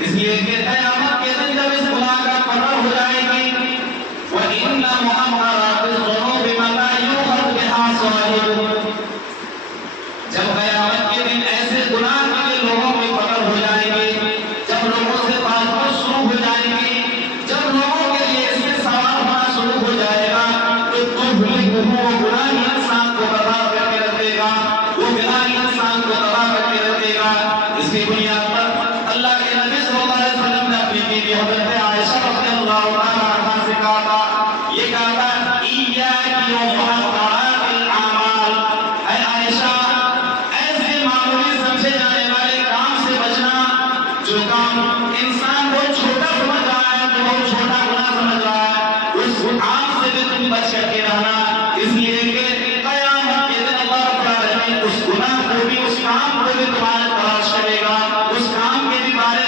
اس لیے کہ قیامت کے دن جب اس گناہ کا پتہ ہو جائے گی وَإِنَّ مُحَمَّرَاتِ الذُّنُوبِ مَا لَا يُؤْخَذْ بِهَا صَاحِبُهُ، جب قیامت کے دن ایسے گناہ کے لوگوں میں پکڑ ہو جائے گی، جب لوگوں سے بات شروع ہو جائے گی، جب لوگوں کے لیے اس میں سوال ہونا شروع ہو جائے گا تو وہ گناہ انسان کو تباہ کر کے رکھے گا، وہ گناہ انسان کو تباہ کر کے رکھے گا۔ اس کی بنیاد پر اللہ کے نبی صلی اللہ علیہ وسلم نے اپنی بیوی حضرت عائشہ رضی اللہ تعالیٰ عنہا سے کہا تھا، یہ کہا تھا ایاکی ومحقرات الاعمال، اے عائشہ ایسے معمولی سمجھے جانے والے کام سے بچنا جو کام انسان کو چھوٹا سمجھ رہا ہے، جو بہت چھوٹا گناہ سمجھ رہا ہے، اس کام سے بھی تم بچ کر کے رہنا۔